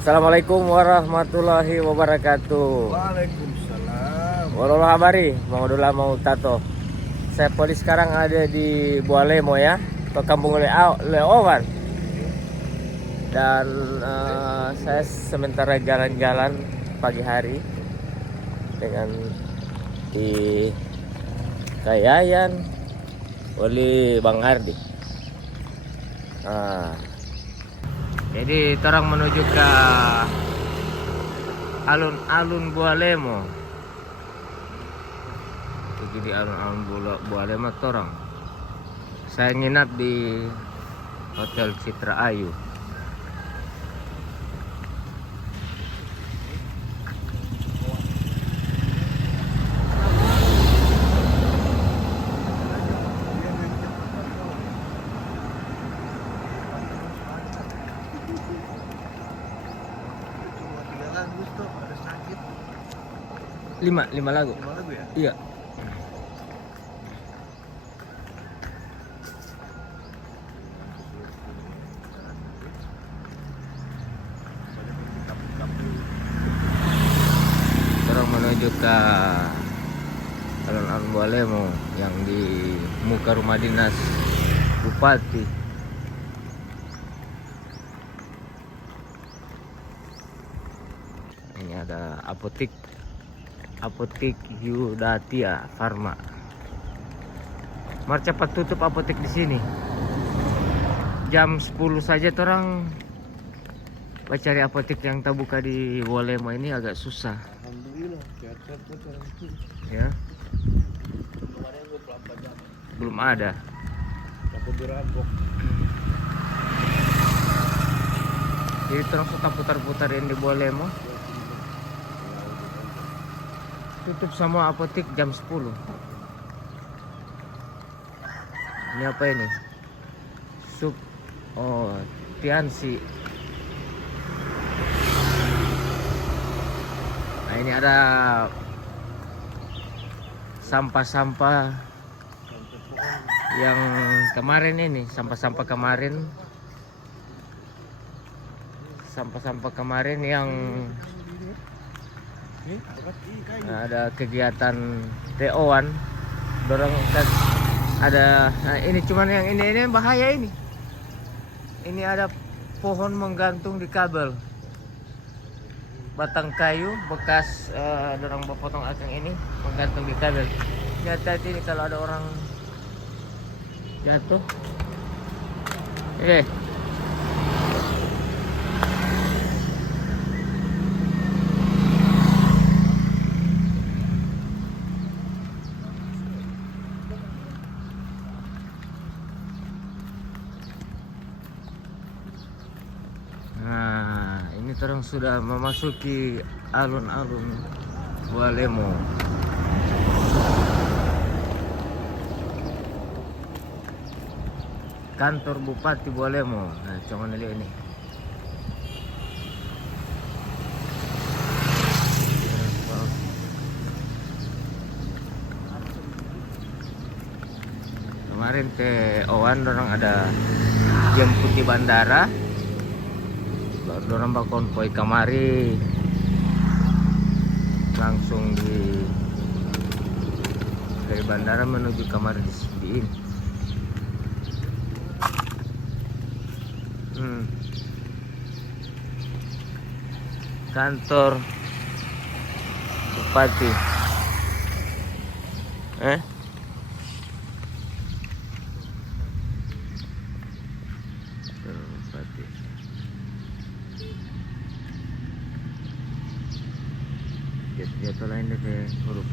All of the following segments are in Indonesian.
Assalamualaikum warahmatullahi wabarakatuh. Waalaikumsalam. Walau habari, mau dulu mau tato. Saya polis sekarang ada di Boalemo ya, ke Kampung Leowan. Dan saya sementara jalan-jalan pagi hari dengan di Kayayan oleh Bang Hardi. Jadi orang menuju ke alun-alun Boalemo. Jadi alun-alun Boalemo orang. Saya nginap di Hotel Citra Ayu. Lima lagu. 5 lagu ya? Iya. Terus menuju ke alun-alun Boalemo yang di muka rumah dinas Bupati. Ini ada apotek Yudatia Farma. Mar cepat tutup apotek di sini. Jam 10 saja orang cari apotek yang tak buka di Boalemo ini agak susah. Alhamdulillah, sehat-sehat orang itu. Ya, Kemarin 24 jam. belum ada. Takut dirampok. Jadi terus suka putar-putarin di Boalemo. Tutup semua apotek jam 10. Ini apa ini? Sup. Oh, Tiansi. Nah, ini ada sampah-sampah yang kemarin ini, sampah-sampah kemarin yang ada kegiatan TO-an dorong ada. Nah, ini cuman yang ini bahaya ini. Ini ada pohon menggantung di kabel, batang kayu bekas dorong potong akang ini menggantung di kabel. Hati-hati ini kalau ada orang jatuh. Nah, ini terang sudah memasuki alun-alun Boalemo. Kantor Bupati Boalemo. Nah, cuman lihat ini. Kemarin ke Owan orang ada jemput di bandara. Dorang konvoy kamari langsung dari bandara menuju kamar di Sudin. Kantor Bupati. Bupati. Jatuh lain deh huruf.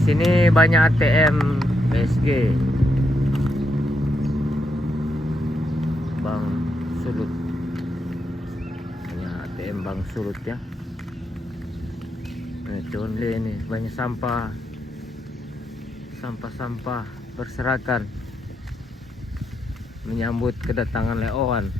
Sini banyak ATM BSG, Bank Sulut. Banyak ATM Bank Sulut ya. Nah, cuman lihat ini banyak sampah berserakan menyambut kedatangan Leowan.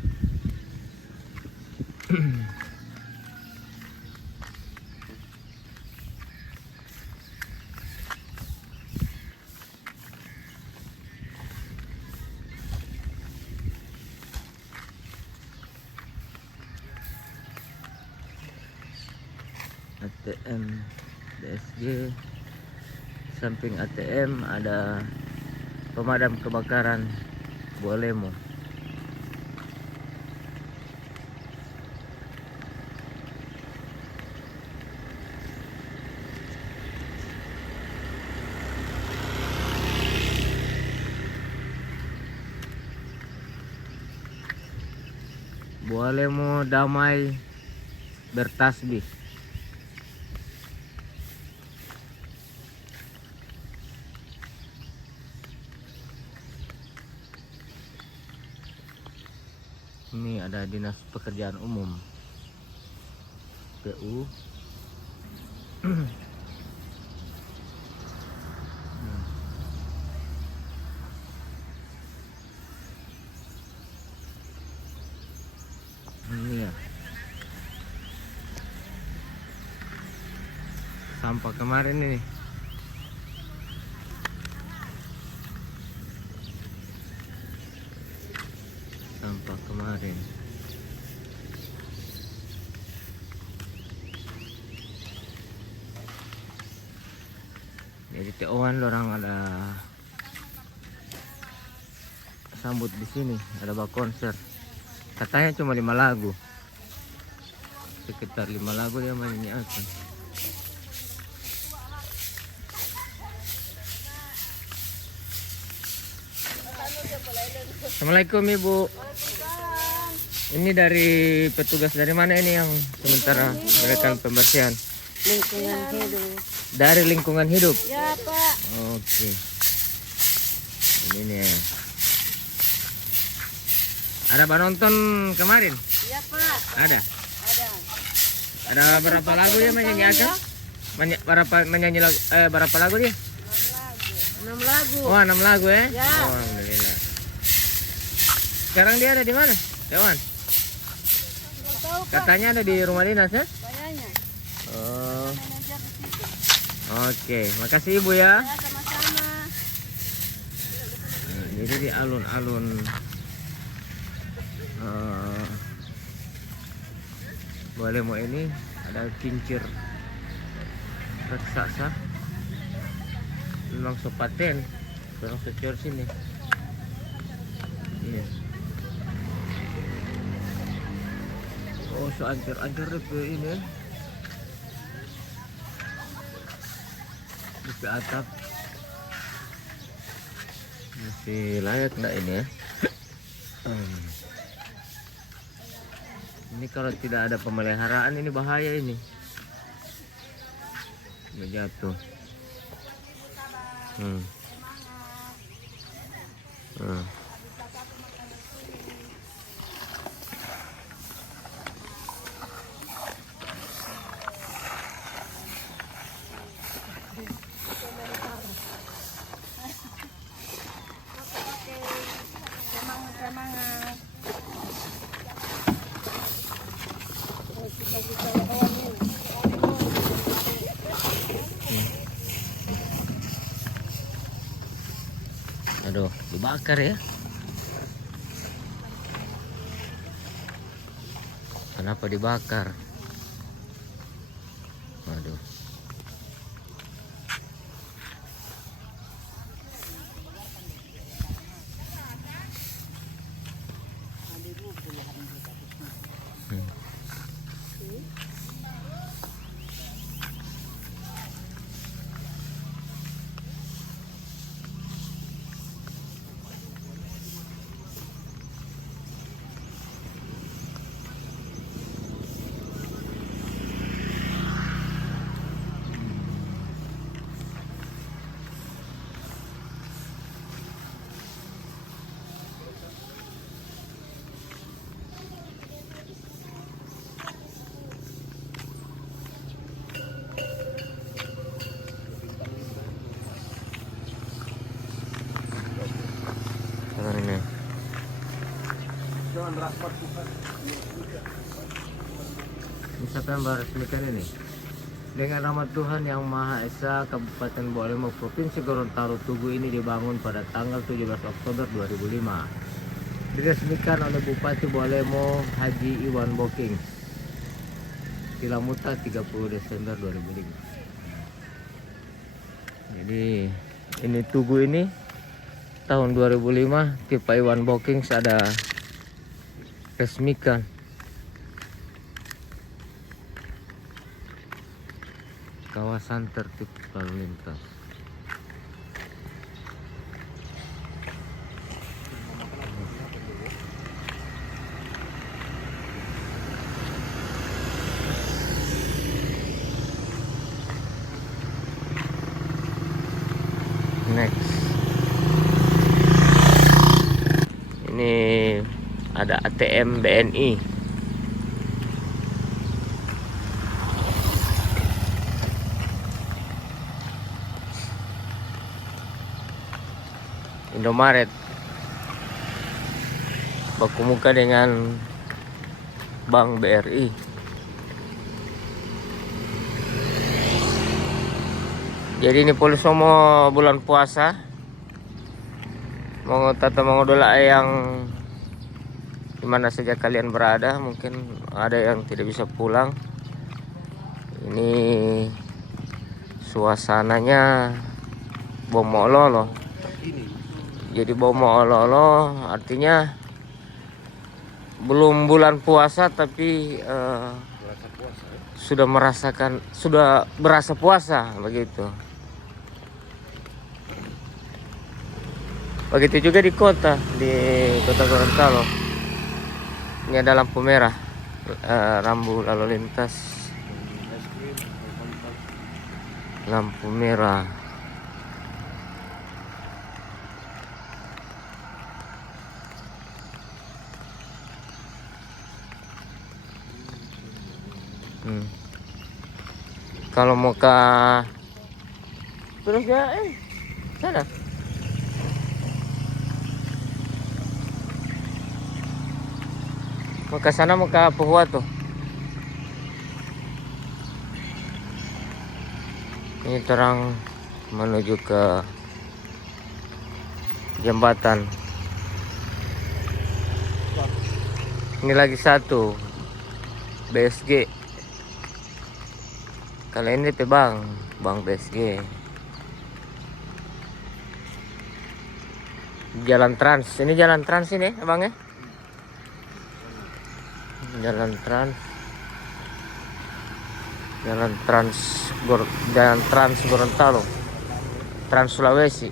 ATM DSG. Samping ATM ada pemadam kebakaran Boalemo. Boalemo damai bertasbih. Ini ada Dinas Pekerjaan Umum PU. Ini ya sampah kemarin ini. Sampah kemarin. Jadi TO-an orang ada sambut di sini, ada konser. Katanya cuma 5 lagu. Sekitar 5 lagu dia menyanyikan. Assalamualaikum Ibu. Ini dari petugas dari mana ini yang sementara melakukan pembersihan? Lingkungan hidup. Dari lingkungan hidup. Ya Pak. Oke. Ini nih. Ada penonton kemarin? Ya Pak. Ada. Ada. Ada berapa lagu dia menyanyikan? Menyanyi lagu, berapa lagu dia? 6 lagu. Oh, 6 lagu ya? Ya. Oh, alhamdulillah. Sekarang dia ada di mana? Dewan. Nggak tahu Pak. Katanya ada di rumah dinas ya? Kayaknya. Oh, Manajer di situ. oke. Makasih Ibu ya. Ya sama-sama. Nah, jadi di alun-alun Boalemo ini ada kincir raksasa. Memang sepaten, orang secur sini. Iya. Oh, seancur-ancur ini. Di atap. Masih layak enggak ini ya? Ini kalau tidak ada pemeliharaan ini bahaya ini. Nggak jatuh. Semangat. Aduh, dibakar ya. Kenapa dibakar? Aduh. Ini. Jangan rapat bukan. Siapa yang meresmikan ini? Dengan nama Tuhan Yang Maha Esa, Kabupaten Boalemo, Provinsi Gorontalo, Tugu ini dibangun pada tanggal 17 Oktober 2005. Diresmikan oleh Bupati Boalemo Haji Iwan Boking. Tilamuta 30 Desember 2005. Jadi ini Tugu ini tahun 2005 tipe Iwan Bookings ada resmikan. Kawasan tertib lalu lintas. Next, ini ada ATM BNI. Indomaret baku muka dengan Bank BRI. Jadi ini pulus semua bulan puasa. Mau tata mau dola yang dimana saja kalian berada, mungkin ada yang tidak bisa pulang. Ini suasananya bomololo. Jadi bomololo artinya belum bulan puasa tapi sudah berasa puasa begitu. Begitu juga di kota Gorontalo. Ini ada lampu merah, rambu lalu lintas, lampu merah. Kalau mau ke terus ya sana. Mau ke sana, mau ke Puhuato. Ini terang menuju ke jembatan. Ini lagi satu BSG. Kalau ini Bang BSG. Jalan Trans. Ini jalan Trans ini, Abang ya? Jalan Trans. Jalan Trans Gorontalo. Trans Sulawesi.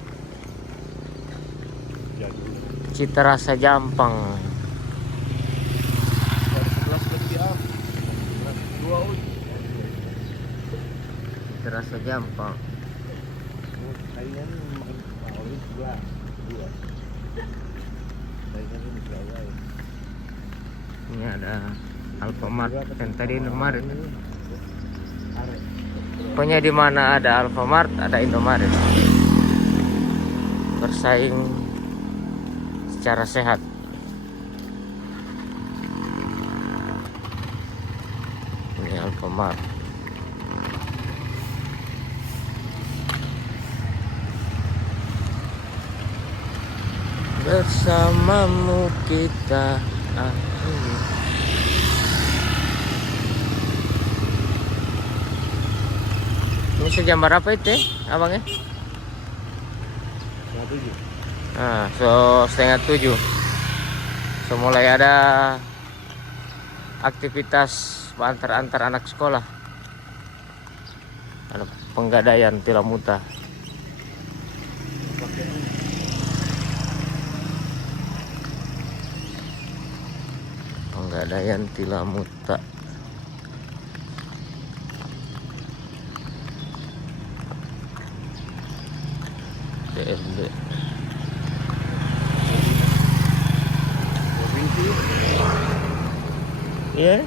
Cita rasa Jampang. Terasa Jampang. Ini ada Alfamart yang tadi Indomaret. Pokoknya di mana ada Alfamart ada Indomaret. Bersaing secara sehat. Ini Alfamart. Bersamamu kita akhiri. Ini sejam berapa itu ya, Abang ya? Nah, setengah 7. So mulai ada aktivitas antar anak sekolah. Ada penggadaian tilamuta. Penggadaian tilamuta. DSD. Provinsi. Iya.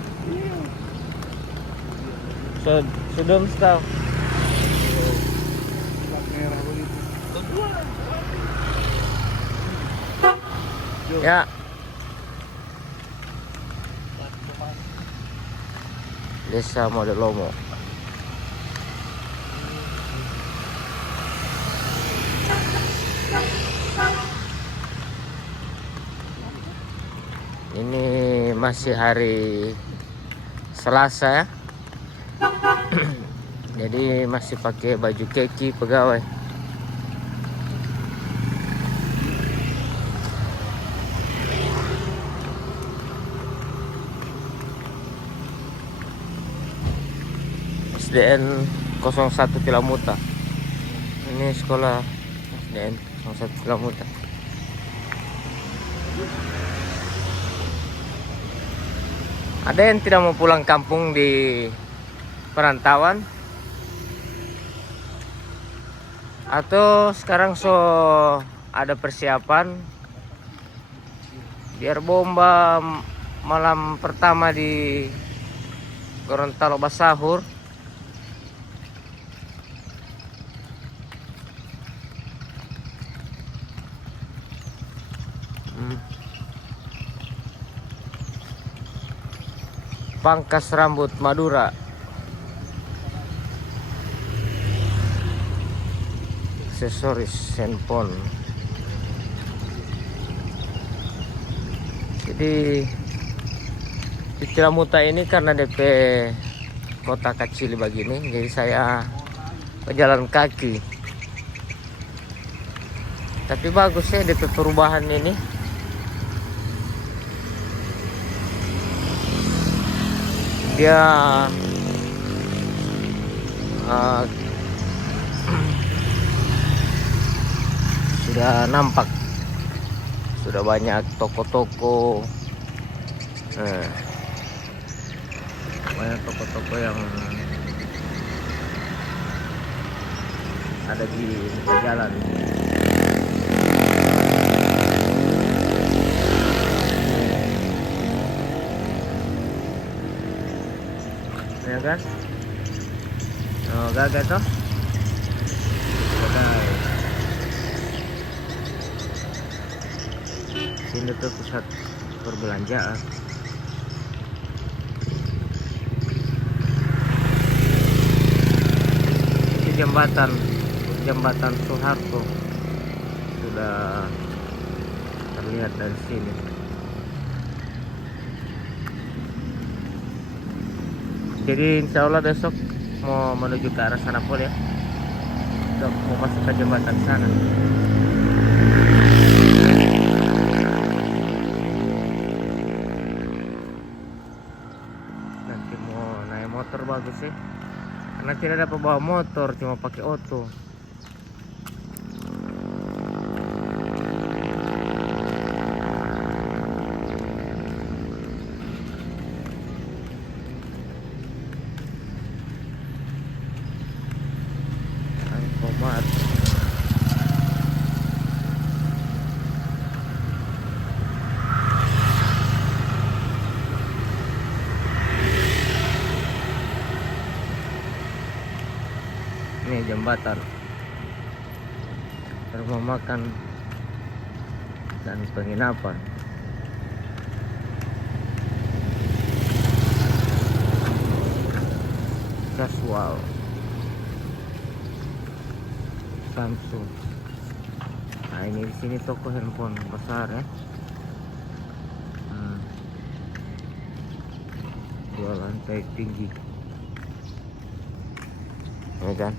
Sudah tahu. Plat merah begitu. Ya. Desa Boalemo. Ini masih hari Selasa ya. Jadi masih pakai baju keki pegawai. SDN 01 Tilamuta. Ini sekolah SDN 01 Tilamuta. Ada yang tidak mau pulang kampung di perantauan? Atau sekarang ada persiapan biar bomba malam pertama di Gorontalo basahur? Pangkas rambut Madura. Aksesoris handphone. Jadi di Cilamuta ini karena DP kota kecil begini, jadi saya berjalan kaki. Tapi bagus ya DP perubahan ini. Dia sudah nampak, sudah banyak toko-toko, banyak toko-toko yang ada di jalan. Ya kan? Oh, gagal toh? Gagal. Sini tuh pusat perbelanjaan. Ini jembatan Soeharto sudah terlihat dari sini. Jadi insya Allah besok mau menuju ke arah sana pun ya. Udah mau masuk ke jembatan sana. Nanti mau naik motor bagus sih. Karena tidak ada pembawa motor, cuma pakai oto. Komat. Ini jembatan rumah makan dan penginapan. Casual Samsung. Nah ini di sini toko handphone besar ya. Dua lantai tinggi. Ya kan?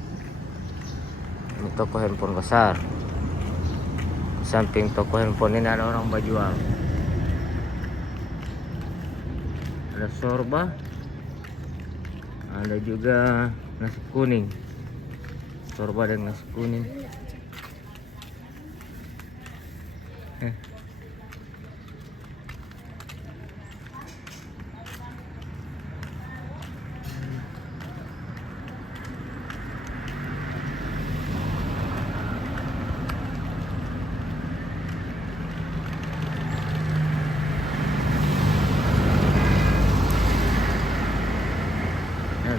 Ini toko handphone besar. Di samping toko handphone ini ada orang berjual. Ada sorba. Ada juga nasi kuning. Sorba dan nasi kuning.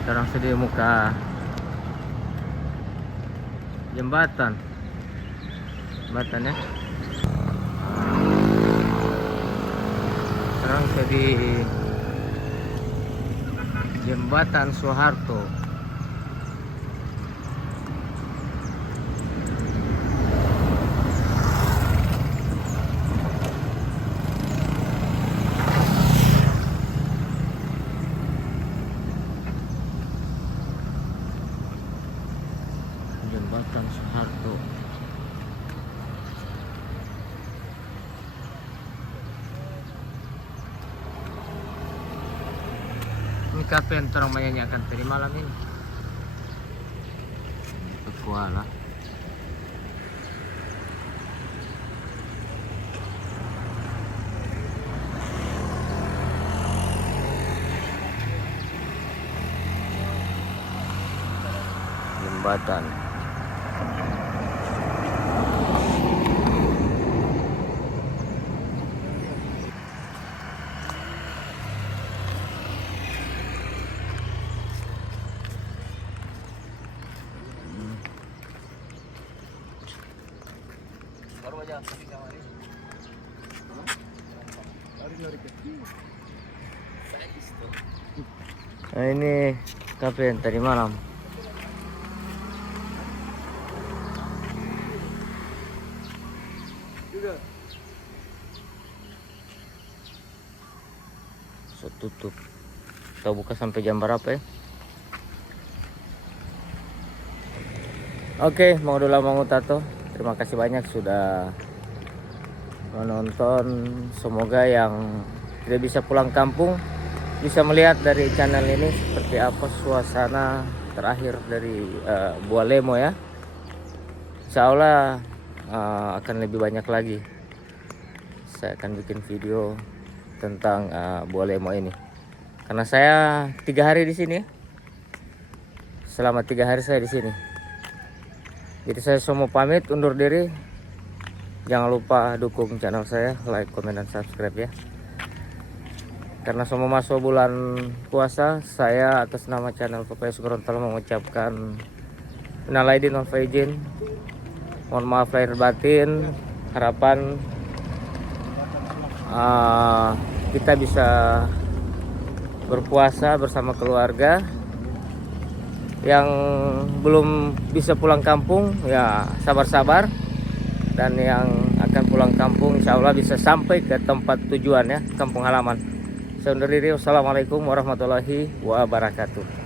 Terang sedih muka jembatan ya. Terang sedih jembatan Soeharto. Jembatan Soeharto. Ini kafe yang orang menyanyikan tadi malam ini. Kuala. Jembatan. Baru aja kasih kamar ini. Lari kecil. Nah, ini kafe yang tadi malam. Juga. So, tutup. Kita buka sampai jam berapa ya? Oke, mau dulu mau tato. Terima kasih banyak sudah menonton. Semoga yang tidak bisa pulang kampung bisa melihat dari channel ini seperti apa suasana terakhir dari Boalemo ya. Insya Allah akan lebih banyak lagi. Saya akan bikin video tentang Boalemo ini. Karena saya 3 hari di sini. Selama 3 hari saya di sini. Jadi saya semua pamit undur diri. Jangan lupa dukung channel saya, like, komen, dan subscribe ya. Karena semua masuk bulan puasa, saya atas nama channel PPS Gorontalo mengucapkan minal aidin wal faizin. Mohon maaf lahir batin. Harapan kita bisa berpuasa bersama keluarga. Yang belum bisa pulang kampung ya sabar-sabar, dan yang akan pulang kampung insya Allah bisa sampai ke tempat tujuan ya, kampung halaman. Saya undur diri. Wassalamualaikum warahmatullahi wabarakatuh.